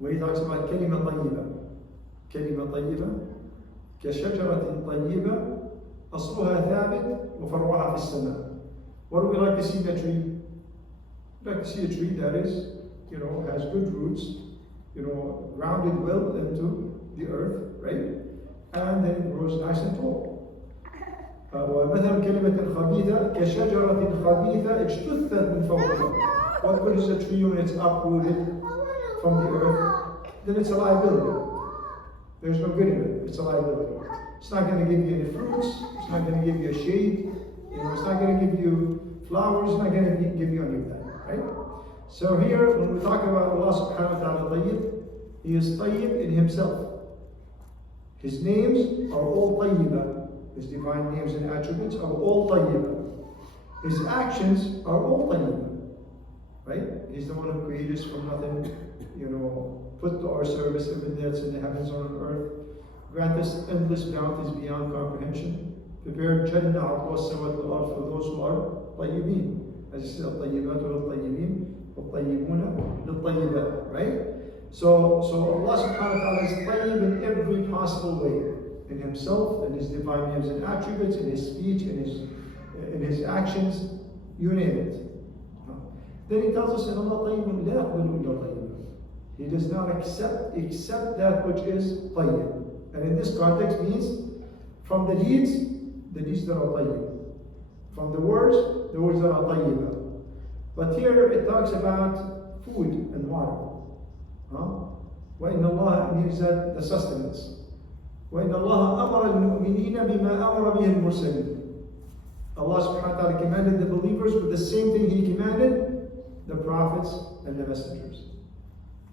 where he talks about كلمة طيبة. كلمة طيبة كشجرة طيبة أصلها ثابت وفرعها في السماء. What do we like to see in a tree? We like to see a tree that is, has good roots, grounded well into the earth, right? And then it grows nice and tall. ومثل كلمة خبيثة كشجرة خبيثة اجتثت من فوق الأرض. What good is a tree when it's uprooted from the earth? Then it's a liability. There's no good in it. It's a liability. It's not going to give you any fruits. It's not going to give you a shade. It's not going to give you flowers. It's not going to give you any of that, right? So here, when we talk about Allah subhanahu wa ta'ala tayyib, He is tayyib in Himself. His names are all tayyibah. His divine names and attributes are all tayyibah. His actions are all tayyibah. Right? He's the one who created us from nothing, put to our service everything that's in the heavens or on earth. Grant us endless bounties beyond comprehension. Prepare Jannah for those who are tayyibin. As you said, al-tayyibatu lil-tayyibin, al-tayyibuna lil-tayyibat. Right? So Allah subhanahu wa ta'ala is tayyib in every possible way. In Himself, in His divine names and attributes, in His speech, in His actions, you name it. Then He tells us that Allah tayyibun la yaqbalu illa tayyib. He does not accept except that which is tayyib. And in this context means from the deeds that are tayyib. From the words that are tayyibah. But here it talks about food and water. وَإِنَّ اللَّهَ means that the sustenance. وَإِنَّ اللَّهَ أَمَرَ الْمُؤْمِنِينَ بِمَا أَمَرَ بِهِ الْمُرْسَلِينَ. Allah subhanahu wa ta'ala commanded the believers with the same thing He commanded the prophets and the messengers.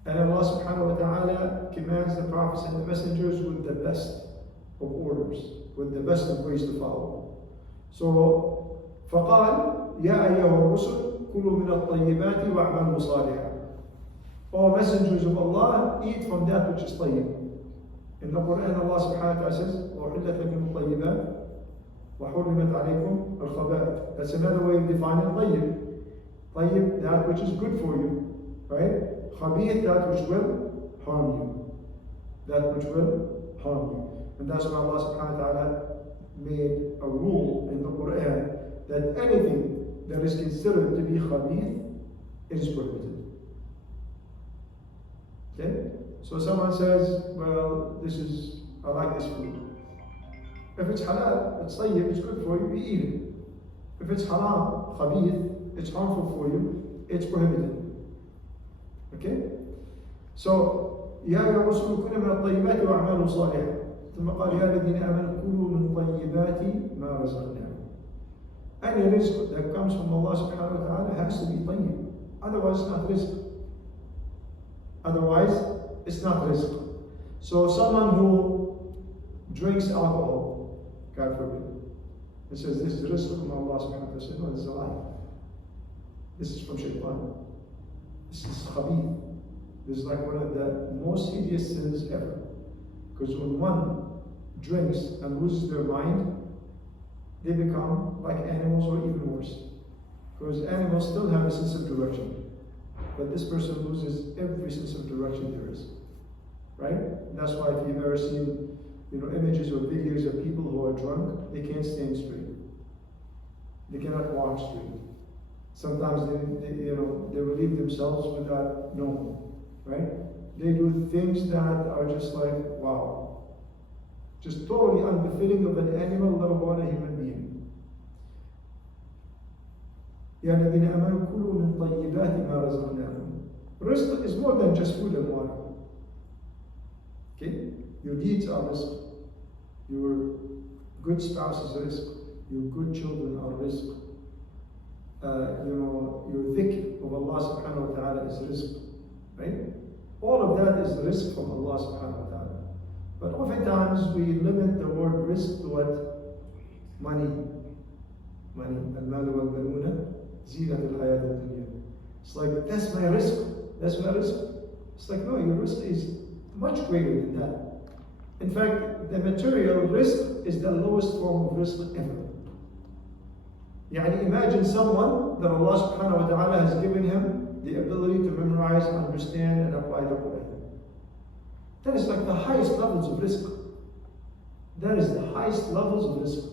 And Allah subhanahu wa ta'ala commands the prophets and the messengers with the best of orders, with the best of ways to follow. So, فَقَالْ يَا أَيُّهَا الرُّسُلُ كُلُوا مِنَ الطَّيِّبَاتِ وَاعْمَلُوا صَالِحًا. O messengers of Allah, eat from that which is tayyib. In the Quran, Allah subhanahu wa ta'ala says, وَحِلَّتْ لَكُمُ الطَّيِّبَاتِ وَحُرِّمَتْ عَلَيْكُمْ الْخَبَائِثُ. That's another way of defining tayyib. Tayyib, that which is good for you, right? Khabith, that which will harm you. That which will harm you. And that's why Allah subhanahu wa ta'ala made a rule in the Quran that anything that is considered to be khabith is prohibited. Okay? So someone says, well, I like this food. If it's halal, it's tayyib, it's good for you, you eat it. If it's haram, khabith, it's harmful for you, it's prohibited. Okay? So, يا أيها الرسل كلوا من الطيبات وأعملوا صالحا. ثم قال يا الذين آمنوا كلوا من طيبات ما رزقناكم. Any rizq that comes from Allah subhanahu wa ta'ala has to be tayyib. Otherwise, it's not rizq. Otherwise, it's not rizq. So, someone who drinks alcohol, God forbid, and says this is rizq from Allah subhanahu wa ta'ala, no, this is a lie. This is from shaitan. This is khabith. This is like one of the most hideous sins ever. Because when one drinks and loses their mind, they become like animals or even worse. Because animals still have a sense of direction. But this person loses every sense of direction there is. Right? That's why if you've ever seen images or videos of people who are drunk, they can't stand straight. They cannot walk straight. Sometimes they relieve themselves without knowing. Right? They do things that are just like, wow. Just totally unbefitting of an animal, let alone a human being. يَا الَّذِينَ آمَنُوا كُلُوا مِنْ طَيِّبَاتِ مَا رَزَقْنَاكُمْ. Rizq is more than just food and water. Okay? Your deeds are rizq. Your good spouse is rizq. Your good children are rizq. Your dhikr of Allah subhanahu wa ta'ala is rizq. Right? All of that is rizq from Allah subhanahu wa ta'ala. But oftentimes we limit the word rizq to what? Money. Al-malu wal-banuna zinat al-hayat al-dunya. It's like, that's my rizq. That's my rizq. It's like, no, your rizq is much greater than that. In fact, the material rizq is the lowest form of rizq ever. Imagine someone that Allah subhanahu wa ta'ala has given him the ability to memorize, understand, and apply the Quran. That is like the highest levels of rizq. That is the highest levels of rizq.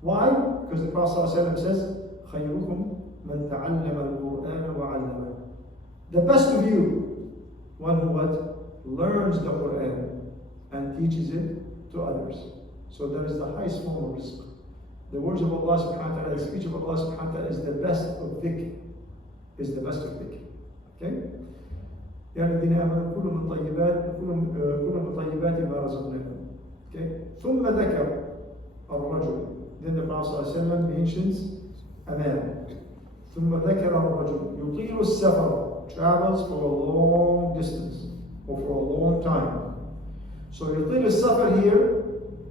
Why? Because the Prophet ﷺ says, خَيْرُكُمْ مَنْ تَعَلَّمَ الْقُرْآنَ وَعَلَّمَهُ. The best of you, one who what? Learns the Quran and teaches it to others. So that is the highest form of rizq. The words of Allah subhanahu wa ta'ala, the speech of Allah subhanahu wa ta'ala is the best of dhikr. Is the best of dhikr. Okay? يا الذين آمنوا كلوا من طيبات ما رزقناكم. Okay? ثم ذكر الرجل. Then the Prophet ﷺ mentions a man. ثم ذكر الرجل يطيل السفر, travels for a long distance or for a long time. So يطيل السفر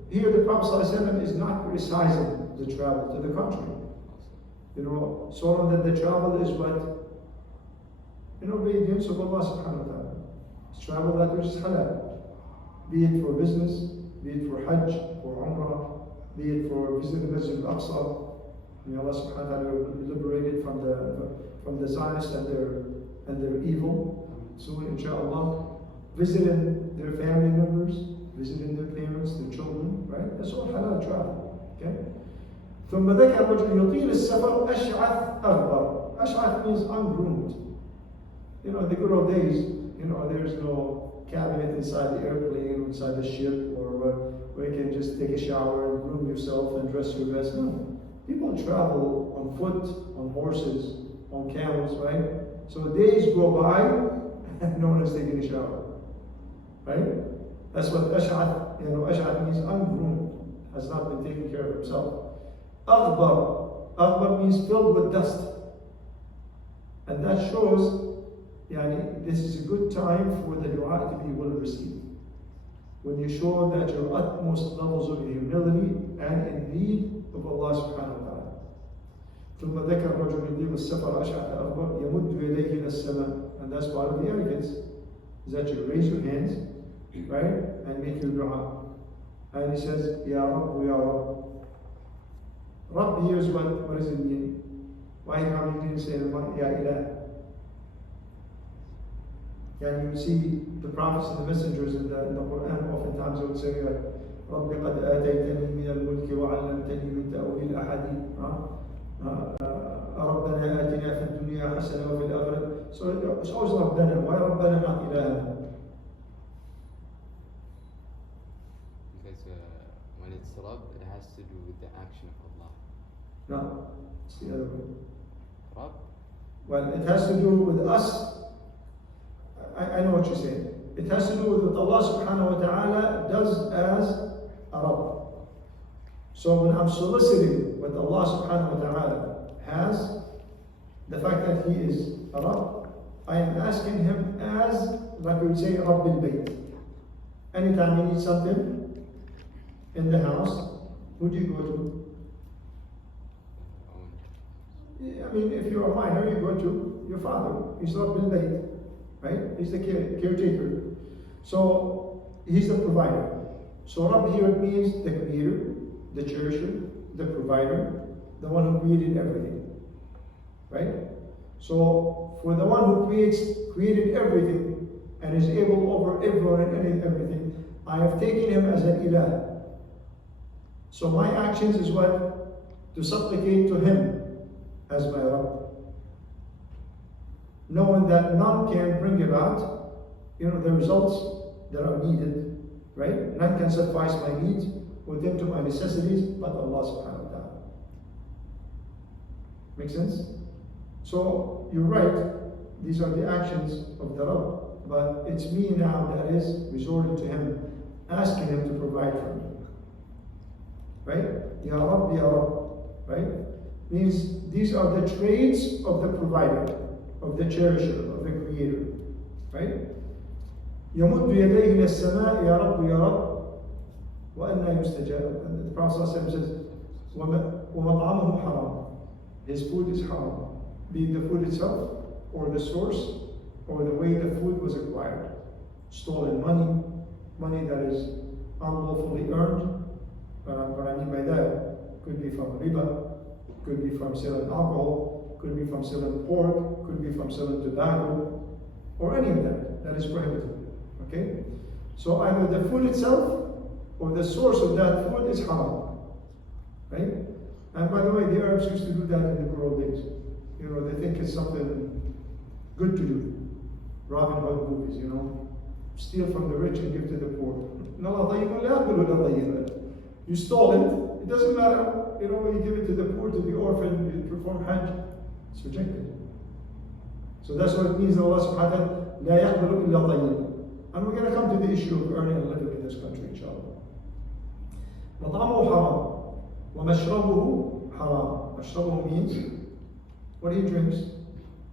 here the Prophet ﷺ is not criticizing the travel, to the contrary. You know, so on that the travel is what? In obedience of Allah subhanahu wa ta'ala. It's travel that which is halal. Be it for business, be it for Hajj, for Umrah, be it for visiting the Masjid al-Aqsa. May Allah subhanahu wa ta'ala liberate it from the Zionists and their evil. Soon, inshallah. Visiting their family members, visiting their parents, their children, right? That's all halal travel. Okay? ثم ذكر الرجل يطيل السفر أشعث أغبر. Ash'ath means ungroomed. You know, in the good old days, you know, there's no cabinet inside the airplane, inside the ship, or where you can just take a shower and groom yourself and dress your best. No. People travel on foot, on horses, on camels, right? So days go by and no one is taking a shower. Right? That's what Ash'ath, you know, Ash'ath means ungroomed, has not been taking care of himself. Aghbar. Aghbar means filled with dust. And that shows, this is a good time for the dua to be well received. When you show that your utmost levels of humility and in need of Allah subhanahu wa ta'ala. ثم ذكر الرجل يطيل السفر أشعث أغبر يمد يديه إلى السماء. And that's part of the etiquette, is that you raise your hands, right, and make your dua. And he says, Ya Rabb, Ya Rabb. Rabb here is what does it mean? Why come you didn't say Ya Ilah? You see the prophets and the messengers in the Quran, oftentimes they would say, رَبِّ قَدْ آتَيْتَنِي مِنَ الْمُلْكِ وَعَلَّمْتَنِي مِنْ تَأْوِيلِ الْأَحَادِيثِ رَبَّنَا آتِنَا فِي الدُّنْيا حَسَنَةً وَفِي الْآخِرَةِ. So it's always رَبَّنَا. Why رَبَّنَا not إِلَهَنَا? Because when it's Rabb, it has to do with the action of Allah. No, it's the other way. Rabb? Well, it has to do with us. I know what you're saying. It has to do with what Allah subhanahu wa ta'ala does as a Rabb. So when I'm soliciting what Allah subhanahu wa ta'ala has, the fact that He is a Rabb, I am asking Him as, like we would say, Rabb al-Bayt. Anytime you need something in the house, who do you go to? I mean, if you're a minor, you go to your father. He's Rabb al-Bayt. Right? He's the caretaker. So he's the provider. So Rabb here means the creator, the cherisher, the provider, the one who created everything. Right? So for the one who created everything and is able over everyone and everything, I have taken him as an ilah. So my actions is what? To supplicate to him as my Rabb. Knowing that none can bring about, the results that are needed, right? None can suffice my needs or tend to my necessities but Allah subhanahu wa ta'ala. Make sense? So you're right, these are the actions of the Rabb, but it's me now that is resorting to Him, asking Him to provide for me. Right? Ya Rabb, Ya Rabb. Right? Means these are the traits of the provider, of the cherisher, of the creator. Right? يمد يديه إلى السماء يا رب يا رب وأنى يستجاب. And the Prophet says, ومطعمه حرام. His food is haram. Be it the food itself, or the source, or the way the food was acquired. Stolen money that is unlawfully earned. What I mean by that could be from riba, could be from selling alcohol, could be from selling pork, could be from selling tobacco, or any of that is prohibited. Okay? So either the food itself or the source of that food is haram. Right? And by the way, the Arabs used to do that in the good old days. You know, they think it's something good to do. Robin Hood movies, you know. Steal from the rich and give to the poor. You stole it, it doesn't matter. You know, you give it to the poor, to the orphan, you perform Hajj. It's rejected. So that's what it means that Allah subhanahu wa ta'ala لا يقبل إلا طيبا. And we're going to come to the issue of earning a living in this country, inshallah. مطعمه حرام ومشربه حرام. مشربه means what he drinks,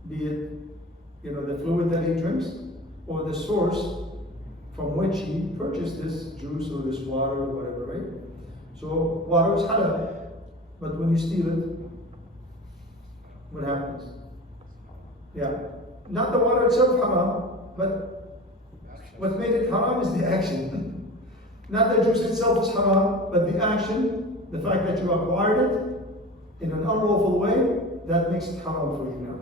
be it, you know, the fluid that he drinks, or the source from which he purchased this juice or this water or whatever, right? So water is halal, but when you steal it, what happens? Yeah, not the water itself haram, but what made it haram is the action. Not the juice itself is haram, but the action, the fact that you acquired it in an unlawful way, that makes it haram for you now.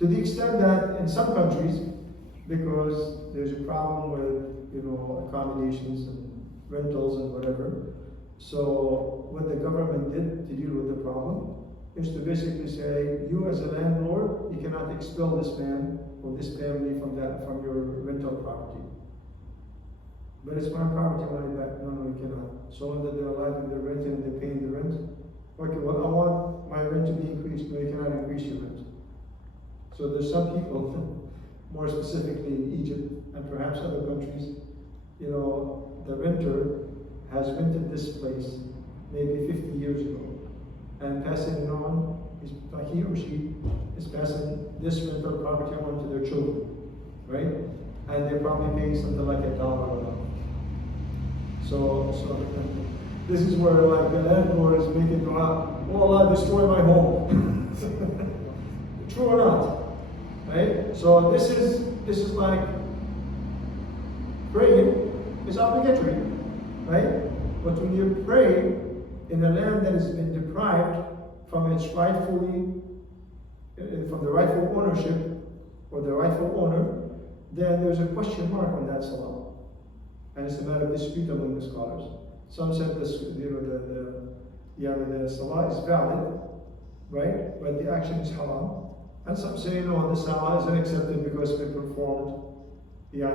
To the extent that in some countries, because there's a problem with, you know, accommodations and rentals and whatever, so what the government did to deal with the problem is to basically say, you as a landlord, you cannot expel this man or this family from your rental property. But it's my property, money back. No, you cannot. So long that they're alive and they're renting and they're paying the rent. Okay, well, I want my rent to be increased. No, you cannot increase your rent. So there's some people, more specifically in Egypt and perhaps other countries, you know, the renter has rented this place maybe 50 years ago and passing it on, like he or she is passing this rental property on to their children, right? And they're probably paying something like $1 a month. So this is where like the landlord is making dua, oh Allah, destroy my home. True or not? Right? So this is like praying is obligatory, right? But when you pray in a land that has been deprived from its from the rightful ownership or the rightful owner, then there's a question mark on that salah, and it's a matter of dispute among the scholars. Some said this, you know, the salah is valid, right? But the action is haram. And some say, no, the salah isn't accepted because it's been performed in a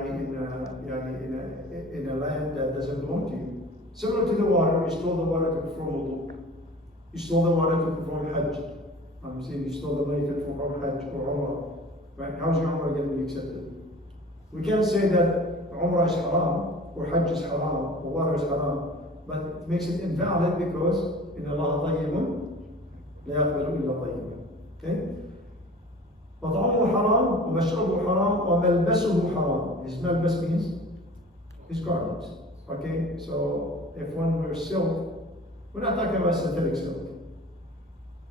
land that doesn't belong to you. Similar to the water, you stole the water to perform wudu. You stole the water to perform Hajj. I'm saying you stole the money to perform Hajj or Umrah. Right? How's your Umrah going to be accepted? We can't say that Umrah is haram, or Hajj is haram, or water is haram, but it makes it invalid because in Allah tayyibun la yaqbalu illa tayyibun. Okay? مطعمه حرام ومشربه حرام وملبسه حرام. His malbas means his garments. Okay, so if one wears silk, we're not talking about synthetic silk,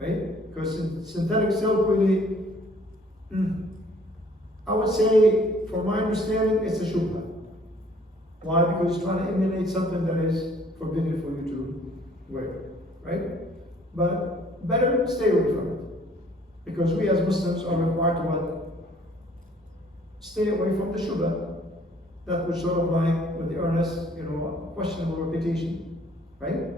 right? Because synthetic silk really, I would say, for my understanding, it's a shubha. Why? Because it's trying to emulate something that is forbidden for you to wear, right? But better stay away from it. Because we as Muslims are required to what? Stay away from the shubha. That would sort of like, with the earnest, you know, questionable reputation, right?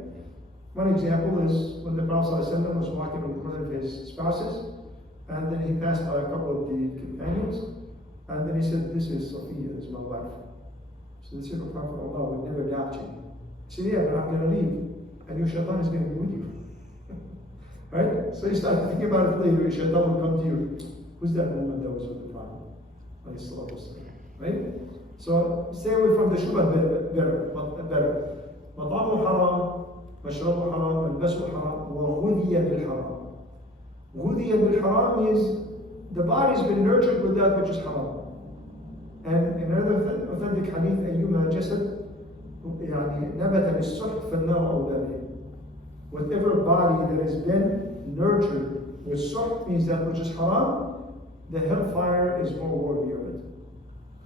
One example is when the Prophet ﷺ was walking with one of his spouses, and then he passed by a couple of the companions, and then he said, this is Sophia, this is my wife. So they said, the Prophet of Allah would never doubt you. He said, yeah, but I'm going to leave, and your shaitan is going to be with you. Right? So you start thinking about it later, your shaitan will come to you. Who's that woman that was with the Prophet? Right? So stay away from the shubha better. مطعمه حرام, مشربه حرام, ملبسه حرام, وغذي بالحرام. غذي بالحرام means the body's been nurtured with that which is haram. And in another authentic hadith, أيما جسد يعني نبت بالسحت فالنار أولى به. Whatever body that has been nurtured with suht means that which is haram, the hellfire is more worthy of it.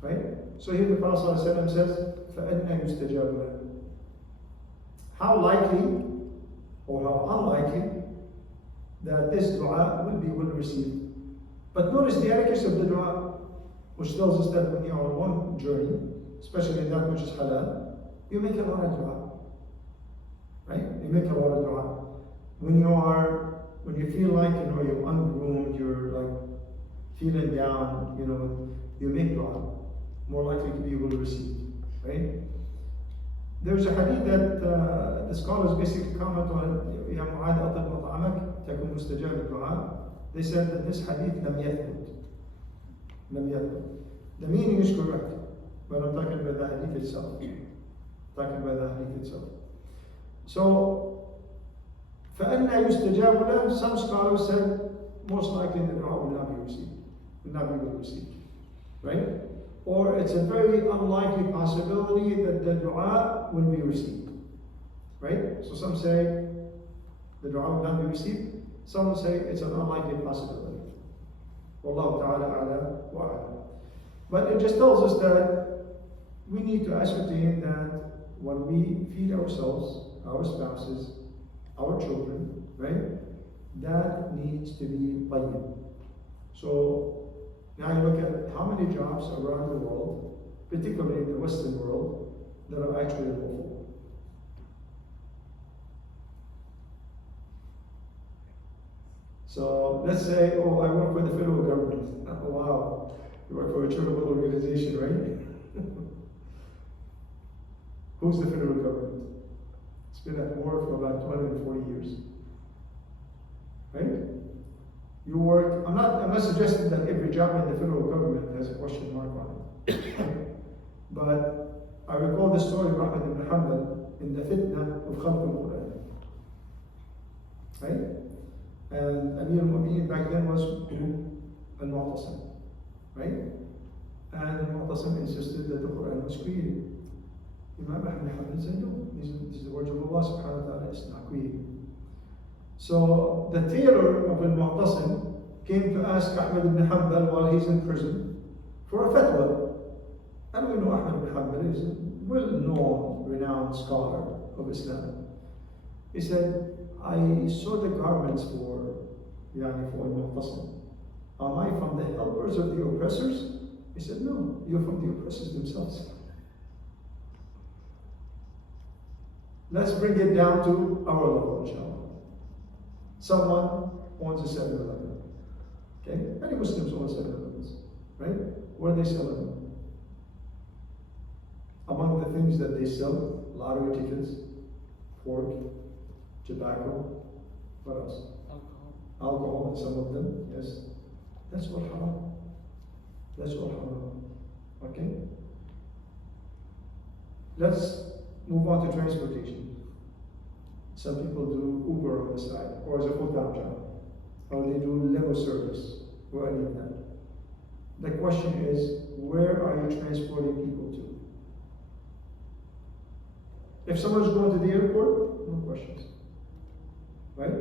Right? So here the Prophet ﷺ says, فَأَنَّا يُسْتَجَابُ لَهُ. How likely or how unlikely that this dua will be well received. But notice the etiquette of the dua, which tells us that when you are on one journey, especially that which is halal, you make a lot of dua. Right? You make a lot of dua. When you feel like, you're ungroomed, you're like feeling down, you make dua. More likely to be able to receive. Right? There's a hadith that the scholars basically comment on, يا معاذ أطب مطعمك تكون مستجاب الدعاء. They said that this hadith لم يثبت. The meaning is correct, but I'm talking about the hadith itself. So, فأنى يستجاب له, some scholars said most likely the dua will not be received. Right? Or it's a very unlikely possibility that the dua will be received. Right? So some say the dua will not be received. Some will say it's an unlikely possibility. Wallahu ta'ala a'la wa a'lam. But it just tells us that we need to ascertain that when we feed ourselves, our spouses, our children, right, that needs to be tayyib. So now you look at how many jobs around the world, particularly in the Western world, that are actually lawful. So let's say, I work for the federal government. Oh, wow, you work for a charitable organization, right? Who's the federal government? It's been at war for about 240 years. Right? You work, I'm not suggesting that every job in the federal government has a question mark on it. But I recall the story of Ahmad ibn Hanbal in the fitna of Khalq al-Quran. Right? And Amir al-Mu'mineen back then was al-Mu'tasim. Right? And al-Mu'tasim insisted that the Quran was created. Imam Ahmad ibn Hanbal said, no, these are the words of Allah subhanahu wa ta'ala, it's not created. So the tailor of al-Mu'tasim came to ask Ahmad ibn Hanbal while he's in prison for a fatwa. And we know Ahmad ibn Hanbal is a well-known, renowned scholar of Islam. He said, I saw the garments for al-Mu'tasim. Am I from the helpers of the oppressors? He said, no, you're from the oppressors themselves. Let's bring it down to our level, inshallah. Someone owns a 7-Eleven. Okay? Many Muslims own 7-Elevens. Right? What are they selling? Among the things that they sell, lottery tickets, pork, tobacco, what else? Alcohol in some of them, yes. That's all haram. Okay? Let's move on to transportation. Some people do Uber on the side, or as a full-time job, or they do limo service, or any of that. The question is, where are you transporting people to? If someone's going to the airport, no questions. Right?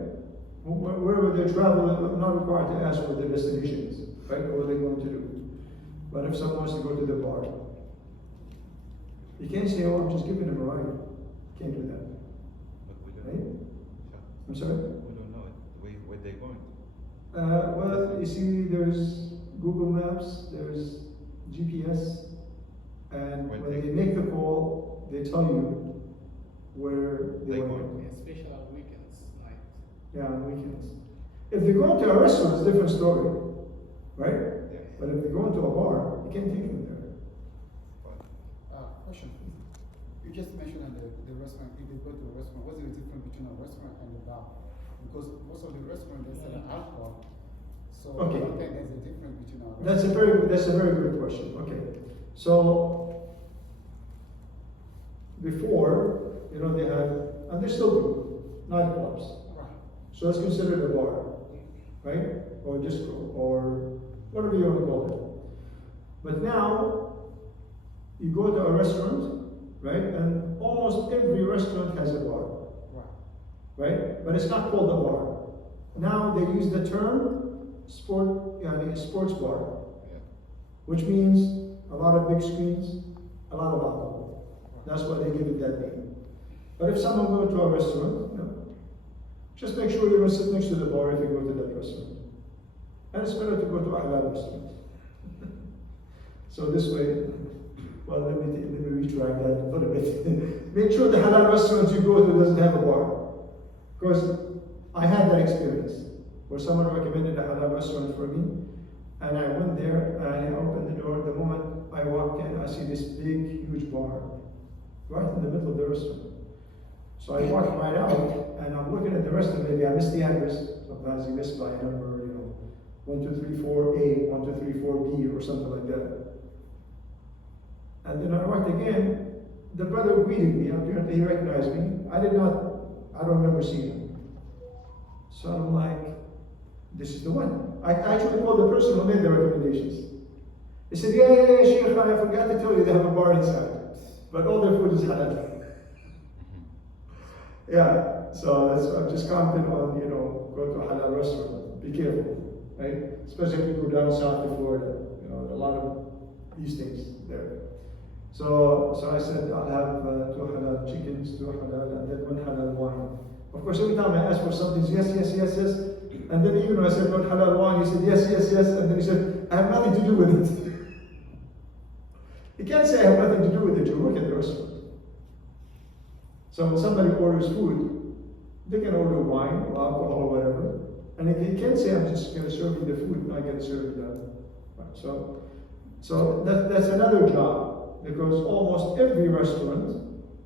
Wherever they travel, I'm not required to ask what their destination is, right? Or what they're going to do. But if someone wants to go to the bar, you can't say, I'm just giving them a ride. You can't do that. Right? I'm sorry? We don't know it. Where they're going. Well, you see, there's Google Maps, there's GPS, and when they make the call, they tell you where they want to go. Especially on weekends, night. Yeah, on weekends. If they're going to a restaurant, it's a different story, right? Yes. But if they're going to a bar, you can't take them there. Question. You just mentioned that the restaurant, if they go to a restaurant, what's the difference between a restaurant and a bar? Because most of the restaurants, they sell alcohol. So Okay. I don't think there's a difference between our That's a very good question. Okay, so before, they had, and they still do, nightclubs. Right. So that's considered a bar, right? Or disco, or whatever you want to call it. But now, you go to a restaurant, right? And almost every restaurant has a bar, Right. right? But it's not called a bar. Now they use the term sports bar, Yeah. which means a lot of big screens, a lot of alcohol. That's why they give it that name. But if someone goes to a restaurant, just make sure you don't sit next to the bar if you go to that restaurant. And it's better to go to a halal restaurant. So this way, Well, let me retract that a little bit. Make sure the halal restaurant you go to doesn't have a bar. Because I had that experience where someone recommended a halal restaurant for me, and I went there and I opened the door. The moment I walk in, I see this big, huge bar right in the middle of the restaurant. So I walk right out and I'm looking at the restaurant. Maybe I missed the address. Sometimes you miss by a number, 1234A, 1234B, or something like that. And then I walked again. The brother greeted me. Apparently, he recognized me. I don't remember seeing him. So I'm like, this is the one. I actually called the person who made the recommendations. He said, yeah, Sheikh, I forgot to tell you they have a bar inside. But all their food is halal. Yeah, so I'm just commenting on, go to a halal restaurant. Be careful, right? Especially if you go down south to Florida. A lot of these things there. So I said, I'll have 2 halal chickens, 2 halal, and then 1 halal wine. Of course, every time I asked for something, yes. And then even when I said 1 halal wine, he said, yes. And then he said, I have nothing to do with it. You can't say I have nothing to do with it. You work at the restaurant. So when somebody orders food, they can order wine or alcohol or whatever. And you can't say, I'm just going to serve you the food, not going to serve you that. Right. So that's another job. Because almost every restaurant,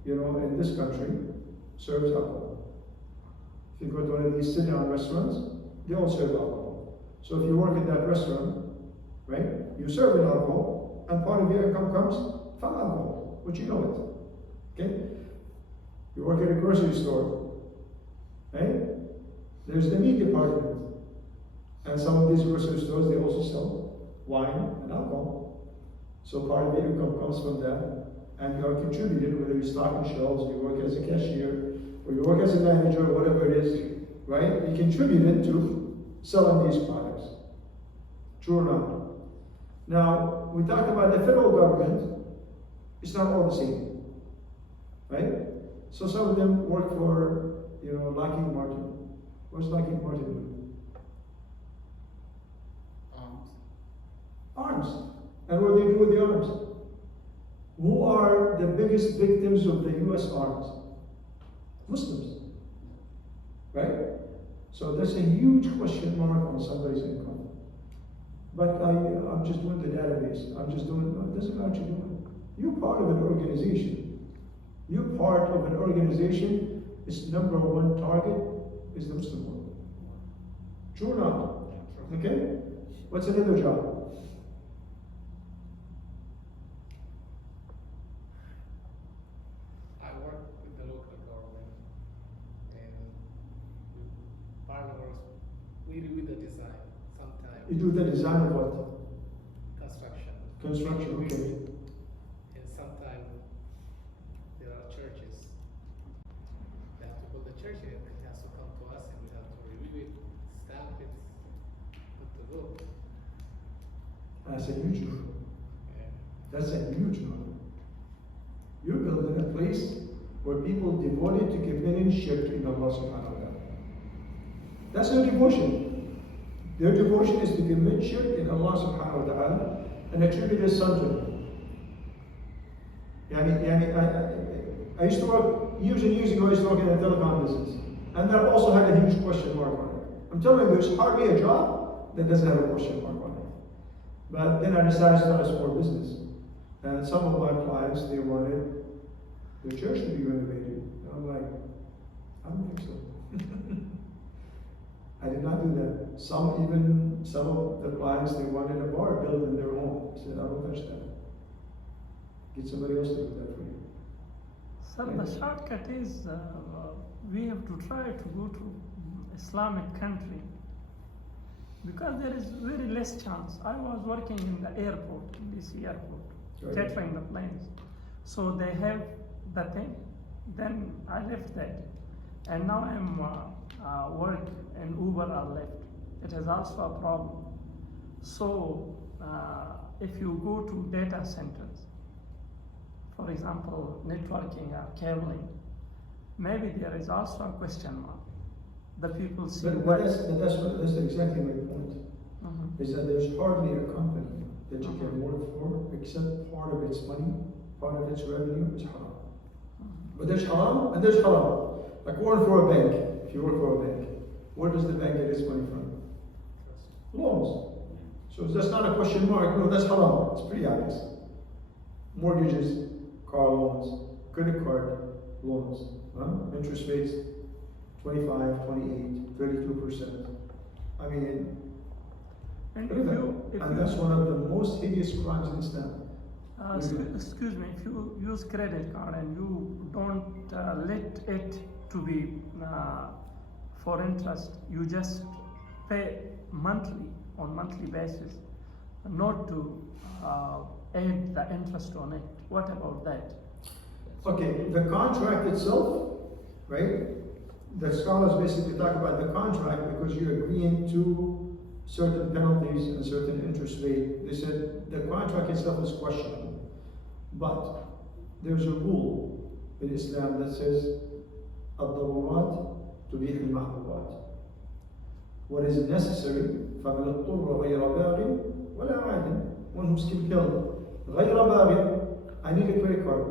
in this country, serves alcohol. If you go to one of these sit-down restaurants, they all serve alcohol. So if you work at that restaurant, right, you serve an alcohol, and part of your income comes from alcohol, which you know it. Okay? You work at a grocery store, right? There's the meat department. And some of these grocery stores, they also sell wine and alcohol. So part of your income comes from that, and you are contributing, whether you stock on shelves, you work as a cashier, or you work as a manager, or whatever it is, right? You contributed to selling these products. True or not? Now, we talked about the federal government. It's not all the same, right? So some of them work for, Lockheed Martin. What's Lockheed Martin do? Arms. And what do they do with the arms? Who are the biggest victims of the US arms? Muslims. Right? So that's a huge question mark on somebody's income. But I'm just doing the database. I'm just doing, no, it doesn't matter what you're doing. You're part of an organization. You're part of an organization. Its number one target is the Muslim world. True or not? Okay? What's another job? I work with the local government, and we do the design sometimes. You do the design of what? Construction. Construction, okay. And sometimes there are churches. They have to put the church in. It has to come to us, and we have to review it, stamp it, put the look. That's a huge number. Yeah. That's a huge number. You're building a place where people devoted to companionship in Allah subhanahu wa ta'ala. That's their devotion. Their devotion is to commit shirk in Allah subhanahu wa ta'ala and attribute His son to Him. I used to work, years and years ago, I used to work in the telecom business. And that also had a huge question mark on it. I'm telling you, there's hardly a job that doesn't have a question mark on it. But then I decided to start a small business. And some of my clients, they wanted the church to be renovated. And I'm like, I don't think so. I did not do that. Some of the clients, they wanted a bar built in their home. I said, I don't touch that. Get somebody else to do that for you. Sir, the shortcut is we have to try to go to Islamic country because there is very less chance. I was working in the airport, in DC airport, Right. catering the planes. So they have the thing. Then I left that. And now I'm work in Uber or Lyft. It is also a problem. So if you go to data centers, for example, networking or cabling, maybe there is also a question mark. The people see But that's exactly my point. Mhm. Is that there's hardly a company that you can work for except part of its money, part of its revenue is haram. But there's haram and there's haram. Like work for a bank. If you work for a bank, where does the bank get its money from? Loans. So that's not a question mark. No, that's haram. It's pretty obvious. Mortgages, car loans, credit card loans, interest rates 25, 28, 32%. I mean, And look at that. And that's one of the most hideous crimes in Islam. excuse me, if you use credit card and you don't let it to be for interest, you just pay on monthly basis, not to add the interest on it. What about that? Okay, the contract itself, right? The scholars basically talk about the contract because you're agreeing to certain penalties and certain interest rate. They said the contract itself is questionable. But there's a rule in Islam that says الضرورات تبيح المحظورات. What is necessary فمن اضطر غير باغ ولا عاد. One who's compelled غير باغ. I need a credit card.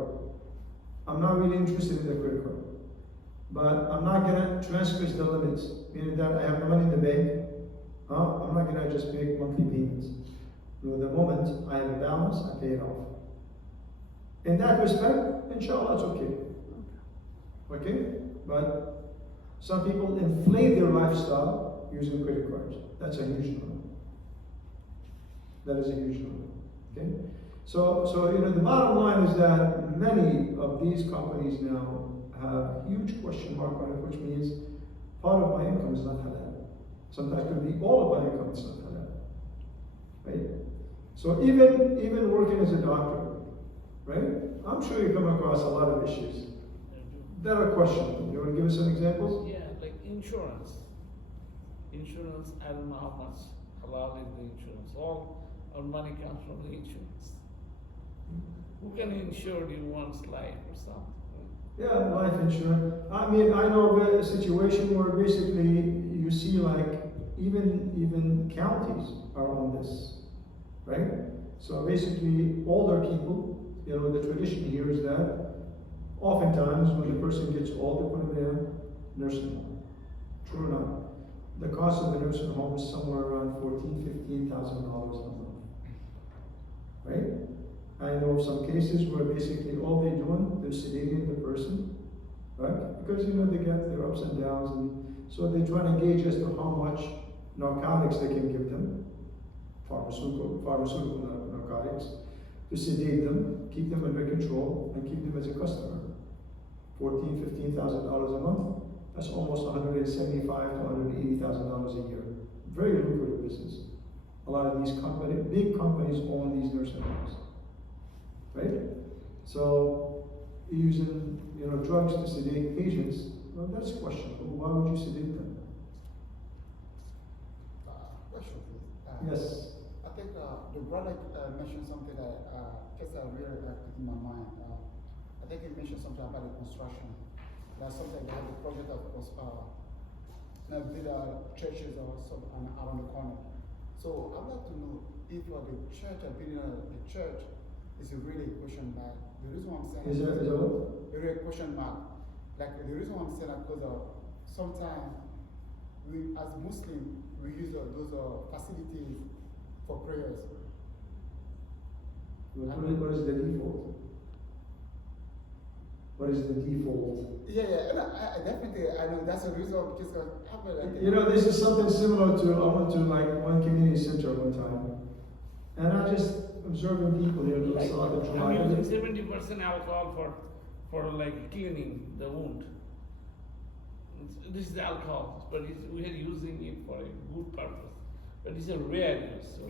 I'm not really interested in the credit card. But I'm not gonna transgress the limits, meaning that I have the money in the bank. I'm not gonna just make monthly payments. No, the moment I have a balance, I pay it off. In that respect, inshallah, it's okay. Okay? But some people inflate their lifestyle using credit cards. That's a huge number. That is a huge number. Okay? So the bottom line is that many of these companies now have huge question mark on it, which means part of my income is not halal. Sometimes it could be all of my income is not halal. Right? So even working as a doctor, right? I'm sure you come across a lot of issues that are questionable. You want to give us some examples? Yeah, like insurance. Insurance, I don't know how much halal is the insurance. All our money comes from the insurance. Who can insure you one's life or something? Yeah, life insurance. I mean, I know of a situation where basically you see like even counties are on this, right? So basically, older people, the tradition here is that oftentimes when the person gets old, they put them in a nursing home. True or not? The cost of the nursing home is somewhere around $14,000, $15,000 a month, right? I know of some cases where basically all they're doing, they're sedating the person, right? Because they get their ups and downs, and so they try to gauge as to how much narcotics they can give them, pharmaceutical narcotics, to sedate them, keep them under control, and keep them as a customer. $14,000, $15,000 a month, that's almost $175,000 to $180,000 a year. Very lucrative business. A lot of these big companies own these nursing homes. Right? So using drugs to sedate patients, well, that's questionable. Why would you sedate them? Question, please. Yes. I think the brother mentioned something that just really put in my mind. I think he mentioned something about the construction. That's something they have the project of build churches or something around the corner. So I'd like to know if the church or building the church is a really question mark. The reason why I'm saying Is that what? a real question mark. Like the reason why I'm saying that because sometimes we as Muslims we use those facilities for prayers. What is the default? What is the default? Yeah, and I definitely I know that's the reason because This is something similar to I went to like one community center one time, and I just observing people here do Like, salat I'm al-Jumu'ah. using 70% alcohol for like cleaning the wound. This is alcohol, but we are using it for a good purpose. But it's a rare use, so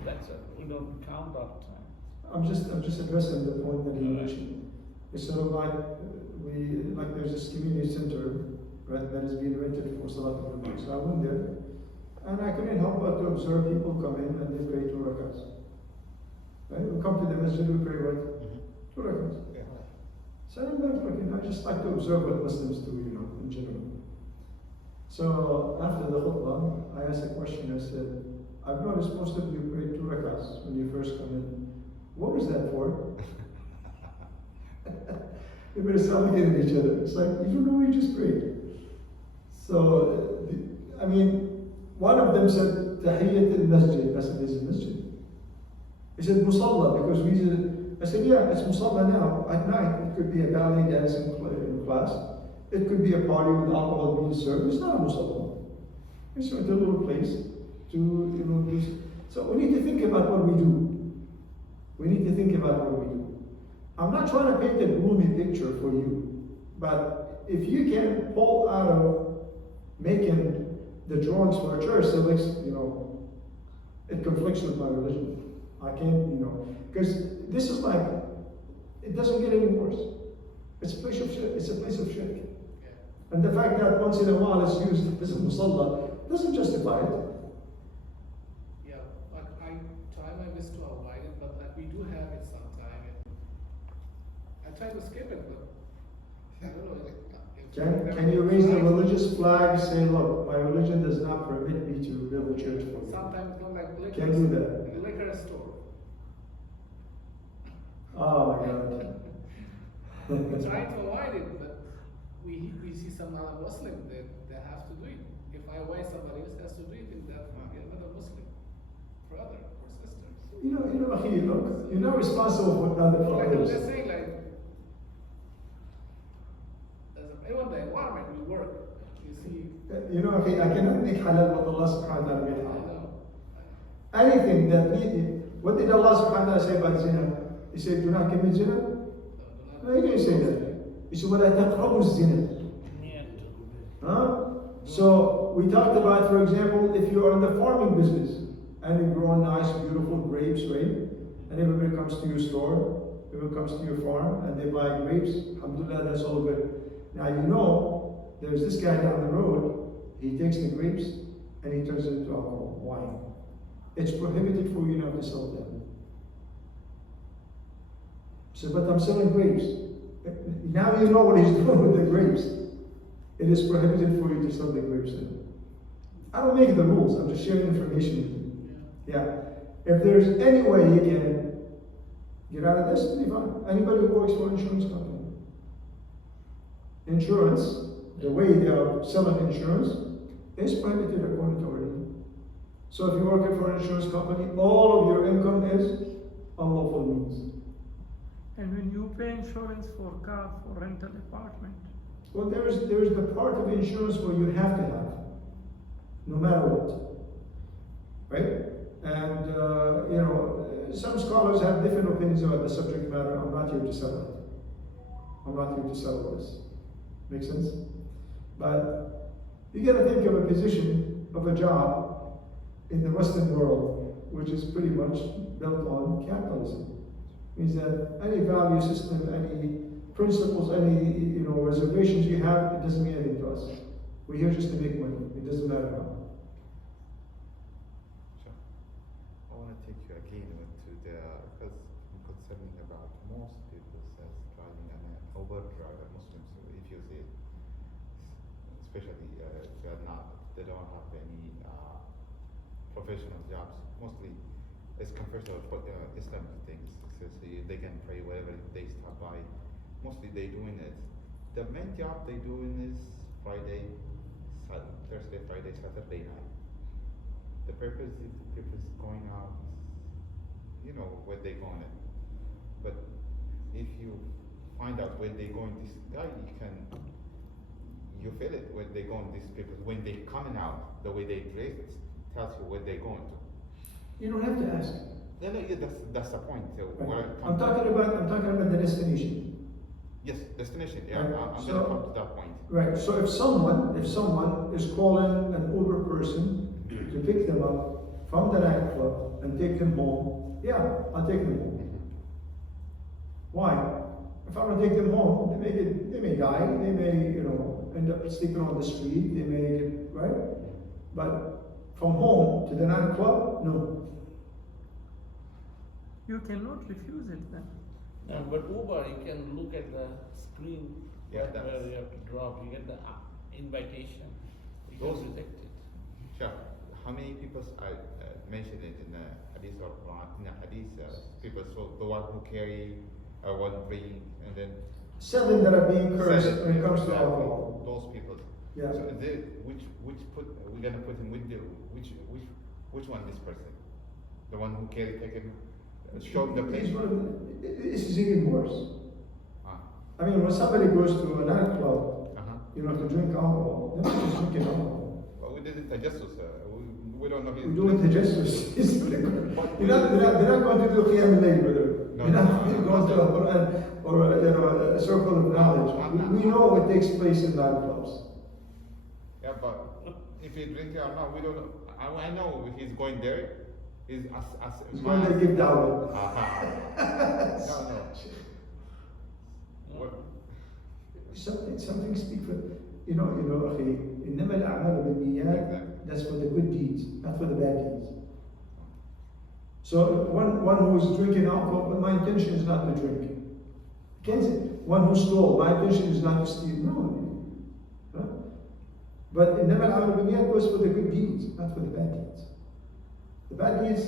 we don't count all the time. I'm just addressing the point that you mentioned. It's sort of like there's this community center, right, that is being rented for Salat al-Jumu'ah. So I went there, and I couldn't help but to observe people come in and they pray 2 rakats. Right? We come to the masjid, we pray what? 2 rakats. Yeah. So I'm not looking, I just like to observe what Muslims do, in general. So after the khutbah, I asked a question. I said, I've noticed most of you pray 2 rakats when you first come in. What was that for? We better start looking at each other. It's like, you don't know what you just prayed. So, I mean, one of them said, Tahiyyat al-Masjid. I said, there's a masjid. He said, Musalla, because we said, I said, yeah, it's Musalla now. At night, it could be a ballet dancing class. It could be a party with alcohol being served. It's not a Musalla. It's a little place to, you know, do. So we need to think about what we do. We need to think about what we do. I'm not trying to paint a gloomy picture for you, but if you can pull out of making the drawings for a church that looks, you know, it conflicts with my religion. I can't, you know, because this is like, it doesn't get any worse. It's a place of shirk. It's a place of shirk. And the fact that once in a while it's used as a musalla doesn't justify it. Yeah, but I try my best to avoid it, but like we do have it sometime. I try to skip it, but I don't know. Can you raise the religious flag, say, look, my religion does not permit me to build a church for you? Sometimes it's not like liquor. Can't do that. Liquor store. Oh my God. We try to avoid it, but we see some other Muslim that they have to do it. If I avoid, somebody else has to do it in that another Muslim brother or sister. You know, akhi, look, you're not responsible for other So like others. let's say like even the environment we work. You see, You know, akhi, I cannot make halal what Allah subhanahu wa ta'ala made I halal. know. Anything that what did Allah subhanahu wa ta'ala say about zina? He said, do not commit zina? No, he didn't say that. He said, وَلَا تَقْرَبُوا الزِّنَا. Huh? So we talked about, for example, if you are in the farming business and you grow nice, beautiful grapes, right? And everybody comes to your store, everybody comes to your farm, and they buy grapes. Alhamdulillah, that's all good. Now you know, there's this guy down the road. He takes the grapes and he turns it into alcohol, wine. It's prohibited for you not to sell them. So, but I'm selling grapes. Now you know what he's doing with the grapes. It is prohibited for you to sell the grapes then. I don't make the rules, I'm just sharing information with you. Yeah. If there's any way you can get out of this, then you're fine. Anybody who works for an insurance company. Insurance, the way they are selling insurance, is prohibited according to our deen. So if you're working for an insurance company, all of your income is unlawful means. And when you pay insurance for car, for rental apartment, Well, there is the part of insurance where you have to have, no matter what, right? And you know, some scholars have different opinions about the subject matter. I'm not here to settle it. I'm not here to settle this. Make sense? But you got to think of a position of a job in the Western world, which is pretty much built on capitalism. Means that any value system, any principles, any reservations you have, it doesn't mean anything to us. We're here just to make money. It doesn't matter how. Sure. I want to take you again to the, because I'm concerned about most people says driving an Uber driver, Muslims, if you see it, especially they don't have any professional jobs. Mostly it's compared to Islamic things. So they can pray wherever they stop by. Mostly they doing it. The main job they doing is Thursday, Friday, Saturday night. The purpose is people going out, where they going. But if you find out where they going, this guy, you feel it when they going. These people when they coming out, the way they dress tells you where they going to. You don't have to ask. Yeah, that's the point. So Right. I'm talking about the destination. Yes, destination. Yeah, Right. I'm So- gonna come to that point. Right. So if someone is calling an Uber person to pick them up from the nightclub and take them home, yeah, I'll take them home. Why? If I don't take them home, they may die. They may end up sleeping on the street. They may get right. But from home to the nightclub, no. you cannot refuse it then. But Uber, you can look at the screen Yeah, where that's- you have to drop. You get the invitation. You Those- can reject it. Sure. How many people I mentioned it in hadith or in a hadith, people so the one who carry one drink and then 7 that are being cursed seven, when it comes to exactly, alcohol. those people. Yeah. So which put we're gonna put him with the which one this person? The one who carry take him show him the place. He's one of this is even worse. Ah. I mean, when somebody goes to a nightclub, Uh-huh. to drink alcohol, they're not just drinking alcohol. Well, we didn't tajassus. We don't know his. We're doing tajassus. They're not going to do qiyam al-layl, brother. No, They're not no, going to no. a Quran or a circle of knowledge. We know what takes place in nightclubs. Yeah, but if he drink or not, we don't know. I know if he's going there. He's He's going to give dawah. No. What? Something speak for, أخي, إنما الأعمال بالنيات, that's for the good deeds, not for the bad deeds. So one who is drinking alcohol, but my intention is not to drink. Can't say, one who stole, my intention is not to steal. No. Huh? But إنما الأعمال بالنيات goes for the good deeds, not for the bad deeds. The bad deeds,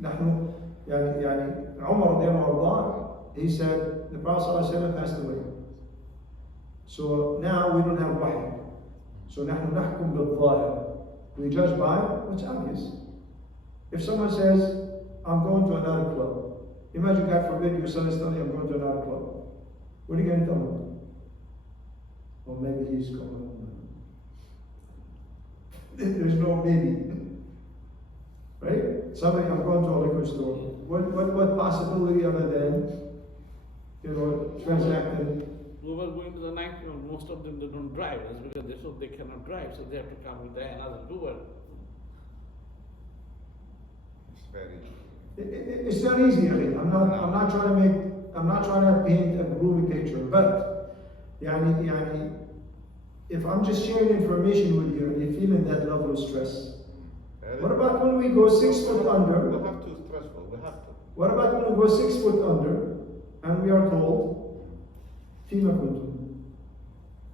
نحن يعني عمر رضي الله عنه, he said the Prophet ﷺ passed away. So now we don't have wahy. So نحن نحكم بالظاهر. We judge by what's obvious. If someone says, I'm going to another club, imagine God forbid your son is telling you, I'm going to another club. What are you going to tell him? Well, maybe he's going. There's no maybe. Right? Somebody, I'm going to a liquor store. What possibility other than, transacting? Whoever going to the nightclub, most of them they don't drive. That's because they cannot drive, so they have to come with another Uber. It's very. It's not easy, Ali. I'm not trying to paint a gloomy picture, but يعني if I'm just sharing information with you and you're feeling that level of stress, what about when we go 6 foot under? We have to stressful. We have to. What about when we go 6 foot under and we are told فيما كنتم؟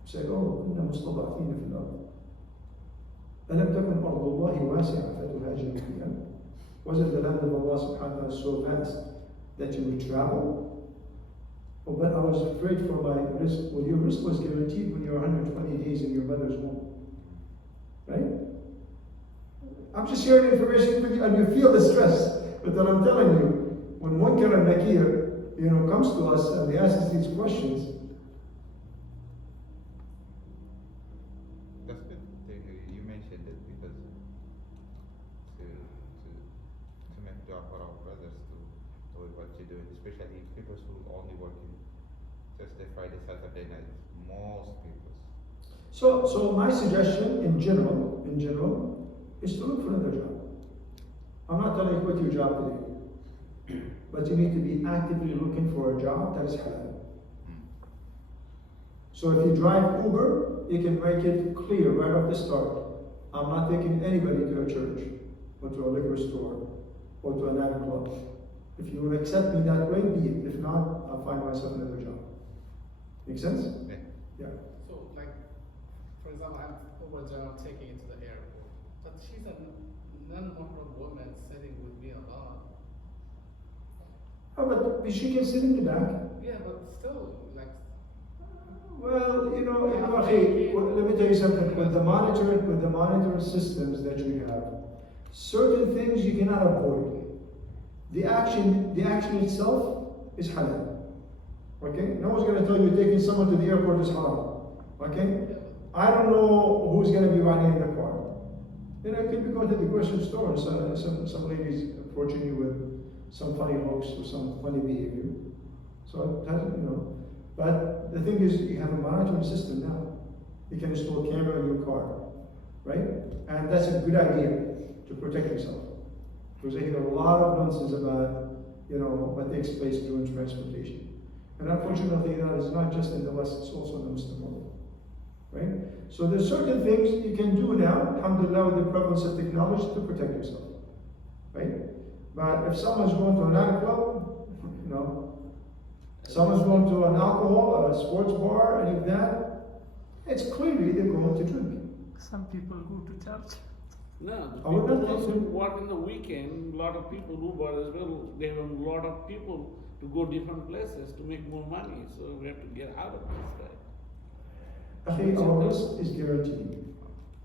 Say, كنا مستضعفين في الأرض. ألم تكن أرض الله واسعة فتهاجروا فيها? Wasn't the land of Allah subhanahu wa ta'ala so vast that you would travel? Oh, but I was afraid for my risk. Well, your risk was guaranteed when you were 120 days in your mother's womb. Right? I'm just sharing information with you and you feel the stress. But then I'm telling you, when Munkar and Nakir, comes to us and they ask us these questions, That's good. You mentioned it because to make dua for our brothers to do what you're doing, especially people who only work in Thursday, Friday, Saturday night. Most people. So my suggestion in general, is to look for another job. I'm not telling you quit your job today, but you need to be actively looking for a job that is halal. So if you drive Uber, you can make it clear right off the start. I'm not taking anybody to a church, or to a liquor store, or to a nightclub. If you will accept me that way, be it. If not, I'll find myself another job. Make sense? Yeah. So, like, for example, I'm Uber driver taking it to the airport, but she's a non-Muslim woman sitting with me alone. Oh, but she can sit in the back. Yeah, but still, like, Well, Akhi, let me tell you something. With the monitoring systems that we have, certain things you cannot avoid. The action itself is halal. Okay? No one's going to tell you taking someone to the airport is haram. Okay? I don't know who's going to be riding in the car. I could be going to the grocery store and some ladies approaching you with some funny looks or some funny behavior. So it hasn't, But the thing is, you have a monitoring system now. You can install a camera in your car, right? And that's a good idea to protect yourself. Because I hear a lot of nonsense about, what takes place during transportation. And unfortunately, that is not just in the West, it's also in the Muslim world, right? So there's certain things you can do now, alhamdulillah, with the prevalence of technology to protect yourself, right? But if someone's going to a nightclub, someone's going to an alcohol, a sports bar, any of that, it's clearly they're going to drink. Some people go to church. No, the I would people not also think- work in the weekend. A lot of people Uber as well. They have a lot of people to go different places to make more money. So we have to get out of this guy. Akhi, our risk is guaranteed.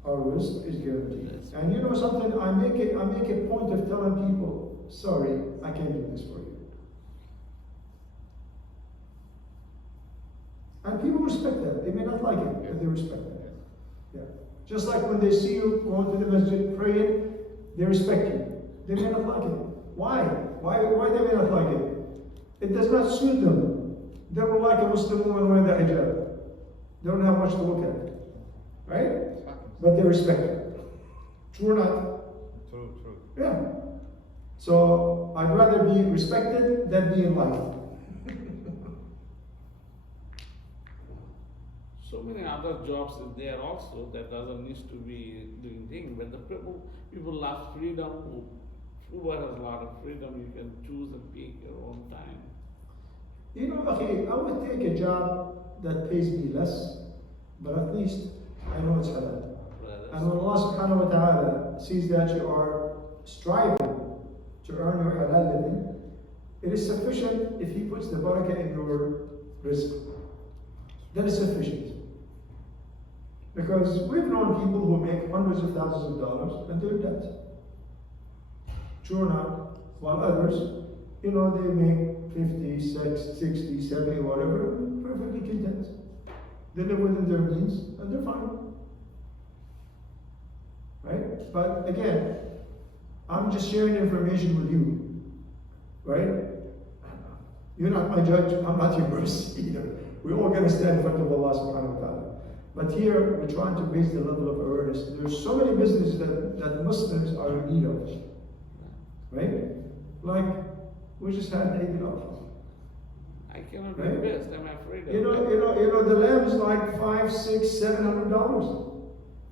Our risk is guaranteed. Yes. And you know something, I make a point of telling people, sorry, I can't do this for you. And people respect that. They may not like it, but they respect that. Yeah. Just like when they see you going to the masjid praying, they respect you. They may not like it. Why? Why they may not like it? It does not suit them. They don't like a Muslim woman wearing the hijab. They don't have much to look at. Right? But they respect it. True or not? True. Yeah. So I'd rather be respected than be liked. So many other jobs is there also that doesn't need to be doing things. But the people love freedom. Uber has a lot of freedom. You can choose and pick your own time. You know, Akhi, I would take a job that pays me less, but at least I know it's halal. And when Allah subhanahu wa ta'ala sees that you are striving to earn your halal living, it is sufficient if He puts the barakah in your rizq. That is sufficient. Because we've known people who make hundreds of thousands of dollars and they're in debt. True or not? While others, you know, they make 50, 60, 70, whatever, perfectly content. They live within their means and they're fine. Right? But again, I'm just sharing information with you. Right? You're not my judge, I'm not yours either. We're all going to stand in front of Allah subhanahu wa ta'ala. But here, we're trying to raise the level of awareness. There's so many businesses that Muslims are in need of. Right? Like, we just had Eid al-Adha. I cannot Right? invest. I'm afraid of You know, that. the lamb is like $500, $600, $700.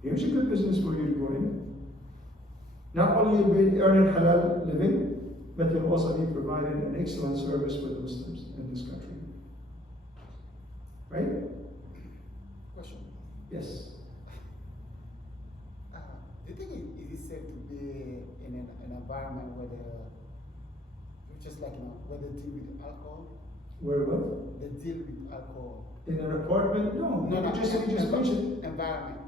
Here's a good business for you to go in. Not only you'll be earning halal living, but you'll also be providing an excellent service for the Muslims in this country. Right? Question. Yes. Do you think it is safe to be in an environment where just like, where they deal with alcohol? Where what? They deal with alcohol. In an apartment? No. No, He just mentioned. Environment.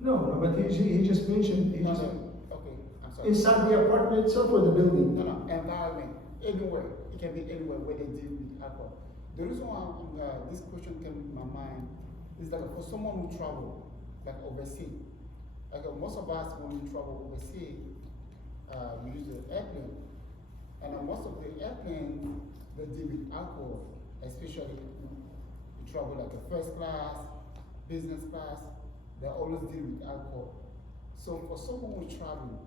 No, but he just mentioned. No, no. Okay, I'm sorry. Inside the apartment itself or the building? No, environment. Anywhere. It can be anywhere where they deal with alcohol. The reason why this question came to my mind is that for someone who travel, like overseas, like most of us when we travel overseas, we use the airplane. And most of the airplanes, they deal with alcohol, especially you travel like a first class, business class, they always deal with alcohol. So for someone who travel